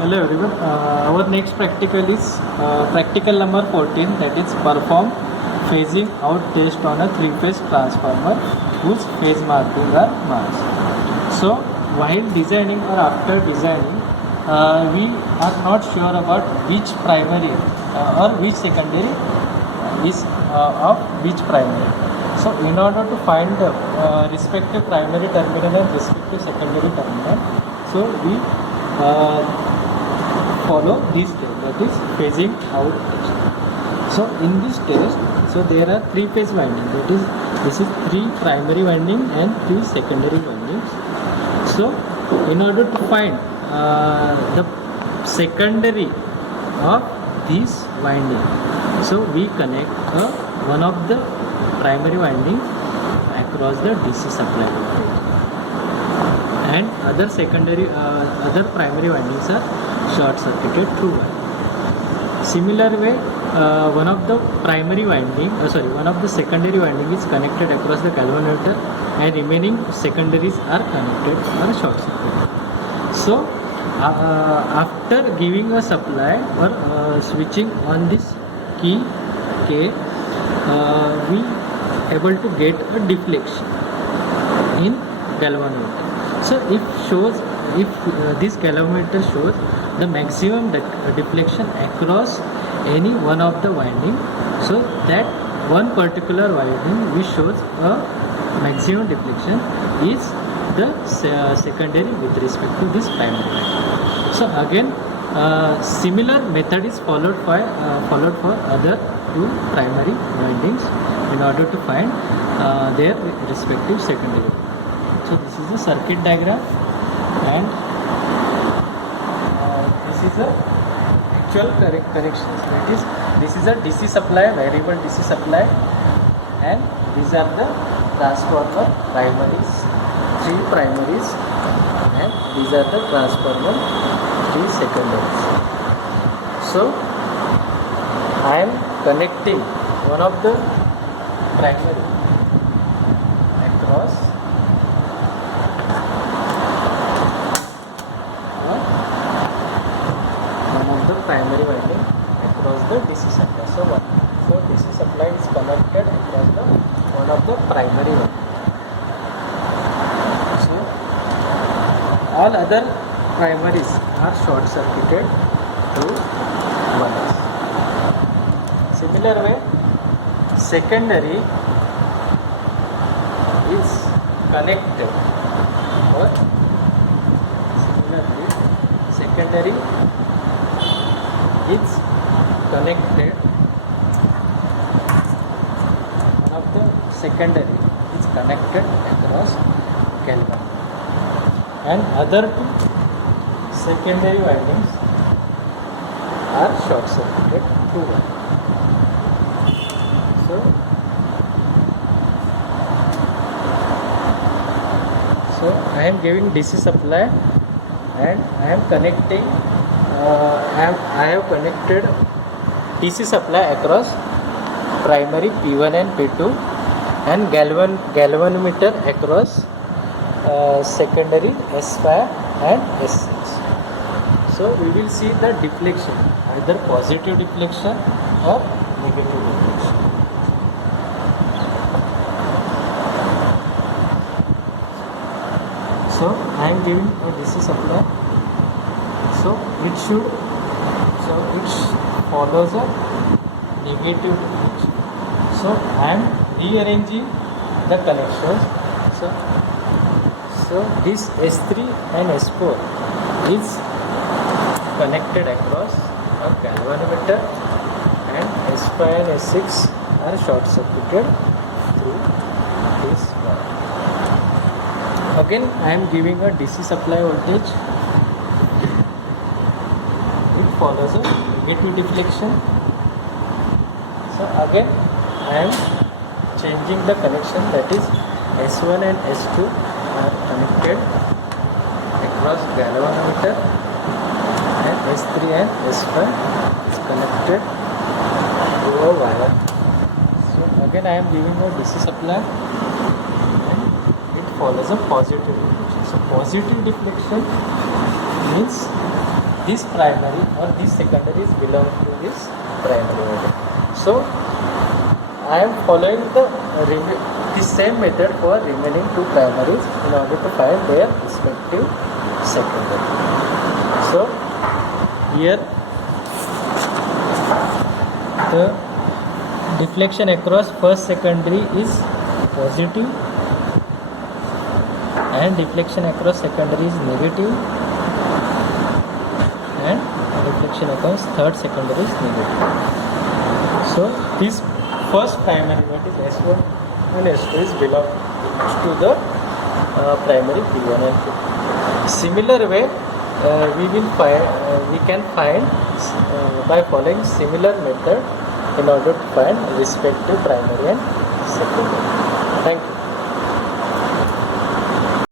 Hello everyone. Our next practical is practical number 14, that is perform phasing out test on a three-phase transformer whose phase marking are marked. So while designing or after designing, we are not sure about which primary or which secondary is of which primary. So in order to find the respective primary terminal and respective secondary terminal, so we follow this step, that is phasing out test. So in this test, so there are three phase winding, that is this is three primary winding and three secondary windings. So in order to find the secondary of this winding, so we connect one of the primary winding across the DC supply voltage, and other secondary other primary windings are short circuited through wire. Similar way, one of the primary winding one of the secondary winding is connected across the galvanometer and remaining secondaries are connected or short circuited. So after giving a supply or switching on this key K, we able to get a deflection in galvanometer. So if this galvanometer shows the maximum deflection across any one of the winding, so that one particular winding which shows a maximum deflection is the secondary with respect to this primary winding. So again similar method is followed for other two primary windings in order to find their respective secondary. So this is the circuit diagram, and this is the actual connections. That is, this is a DC supply, variable DC supply, and these are the transformer primaries, three primaries, and these are the transformer three secondaries. So I am connecting one of the primary across one of the primary winding across the DC supply. So DC supply is connected across the one of the primary winding. So all other primaries are short circuited through wires. Similar way, secondary is connected, or similarly secondary is connected, one of the secondary is connected across galvanometer, and other two secondary windings are short circuited through wire. So I am giving DC supply, and I am connecting I have connected DC supply across primary P1 and P2 and galvanometer across secondary S5 and S6. So we will see the deflection, either positive deflection or negative deflection. So I am giving a DC supply, so it follows a negative deflection. So I am rearranging the connections. So this S3 and S4 is connected across a galvanometer, and S5 and S6 are short circuited through this wire. Again I am giving a DC supply voltage. It follows a negative deflection. So again I am changing the connection, that is S1 and S2 are connected across galvanometer, and S3 and S5 is connected to a wire. So again I am giving a DC supply, follows a positive deflection. So positive deflection means this primary or this secondary is belong to this primary winding. So I am following the same method for remaining two primaries in order to find their respective secondary. So here the deflection across first secondary is positive and deflection across secondary is negative, and deflection across third secondary is negative. So this first primary, that is S1 and S2, is belongs to the primary P1 and P2. Similar way we can find by following similar method in order to find respective primary and secondary. Thank you.